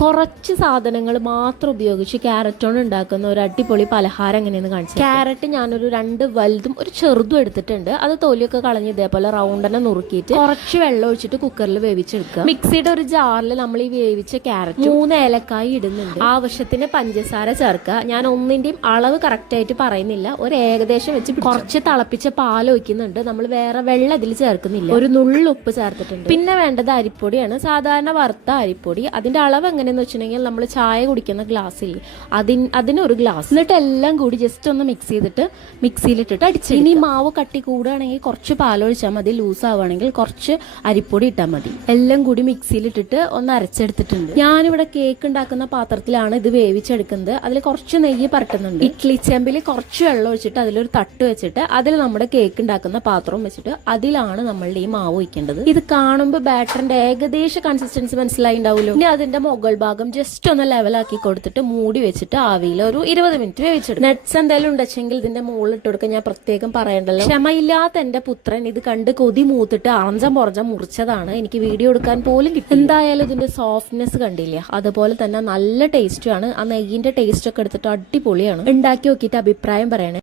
കുറച്ച് സാധനങ്ങൾ മാത്രം ഉപയോഗിച്ച് ക്യാരറ്റ് കൊണ്ട് ഉണ്ടാക്കുന്ന ഒരു അടിപൊളി പലഹാരം എങ്ങനെയെന്ന് കാണിച്ചു. ക്യാരറ്റ് ഞാനൊരു 2 വലുതും ഒരു ചെറുതും എടുത്തിട്ടുണ്ട്. അത് തൊലിയൊക്കെ കളഞ്ഞ് ഇതേപോലെ റൗണ്ടനെ നുറുക്കിയിട്ട് കുറച്ച് വെള്ളം ഒഴിച്ചിട്ട് കുക്കറിൽ വേവിച്ചെടുക്കുക. മിക്സിയുടെ ഒരു ജാറിൽ നമ്മൾ ഈ വേവിച്ച ക്യാരറ്റ് 3 ഏലക്കായി ഇടുന്നുണ്ട്. ആവശ്യത്തിന് പഞ്ചസാര ചേർക്കുക. ഞാൻ ഒന്നിന്റെയും അളവ് കറക്റ്റ് ആയിട്ട് പറയുന്നില്ല, ഒരു ഏകദേശം വെച്ച് കുറച്ച് തിളപ്പിച്ച പാൽ ഒഴിക്കുന്നുണ്ട്. നമ്മൾ വേറെ വെള്ളം ഇതിൽ ചേർക്കുന്നില്ല. ഒരു നുള്ളു ഉപ്പ് ചേർത്തിട്ടുണ്ട്. പിന്നെ വേണ്ടത് അരിപ്പൊടിയാണ്, സാധാരണ വറുത്ത അരിപ്പൊടി. അതിന്റെ അളവ് എങ്ങനെയെന്ന് വെച്ചിട്ടുണ്ടെങ്കിൽ നമ്മൾ ചായ കുടിക്കുന്ന ഗ്ലാസ്സിൽ അതിനൊരു ഗ്ലാസ്. എന്നിട്ട് എല്ലാം കൂടി ജസ്റ്റ് ഒന്ന് മിക്സ് ചെയ്തിട്ട് മിക്സിയിലിട്ടിട്ട് അടിച്ച്. ഇനി മാവ് കട്ടി കൂടുകയാണെങ്കിൽ കുറച്ച് പാലൊഴിച്ചാൽ മതി, ലൂസ് ആവുകയാണെങ്കിൽ കുറച്ച് അരിപ്പൊടി ഇട്ടാൽ മതി. എല്ലാം കൂടി മിക്സിയിലിട്ടിട്ട് ഒന്ന് അരച്ചെടുത്തിട്ടുണ്ട്. ഞാനിവിടെ കേക്ക് ഉണ്ടാക്കുന്ന പാത്രത്തിലാണ് ഇത് വേവിച്ചെടുക്കുന്നത്. അതിൽ കുറച്ച് നെയ്യ് പരട്ടുന്നുണ്ട്. ഇഡ്ലി ചെമ്പിൽ കുറച്ച് വെള്ളം ഒഴിച്ചിട്ട് അതിലൊരു തട്ട് വെച്ചിട്ട് അതിൽ നമ്മുടെ കേക്ക് ഉണ്ടാക്കുന്ന പാത്രവും വെച്ചിട്ട് അതിലാണ് നമ്മളുടെ ഈ മാവ് ഒഴിക്കേണ്ടത്. ഇത് കാണുമ്പോൾ ബാറ്ററിന്റെ ഏകദേശ കൺസിസ്റ്റൻസി മനസ്സിലായി ഉണ്ടാവുമല്ലോ. ഇനി അതിന്റെ മുകൾ ഭാഗം ജസ്റ്റ് ഒന്ന് ലെവലാക്കി കൊടുത്തിട്ട് മൂടി വെച്ചിട്ട് ആവിയിൽ ഒരു 20 മിനിറ്റ് വേവിച്ചെടുക്കും. നട്ട്സ് എന്തെങ്കിലും ഉണ്ടെങ്കിൽ ഇതിന്റെ മുകളിൽ ഇട്ട് കൊടുക്കാൻ ഞാൻ പ്രത്യേകം പറയണ്ടല്ലോ. ക്ഷമയില്ലാത്ത എന്റെ പുത്രൻ ഇത് കണ്ട് കൊതി മൂത്തിട്ട് അറഞ്ചം പുറഞ്ചം മുറിച്ചതാണ്. എനിക്ക് വീഡിയോ എടുക്കാൻ പോലും കിട്ടും. എന്തായാലും ഇതിന്റെ സോഫ്റ്റ്നെസ് കണ്ടില്ല, അതുപോലെ തന്നെ നല്ല ടേസ്റ്റുമാണ്. ആ നെയ്യിന്റെ ടേസ്റ്റ് ഒക്കെ എടുത്തിട്ട് അടിപൊളിയാണ്. ഉണ്ടാക്കി നോക്കിയിട്ട് അഭിപ്രായം പറയണേ.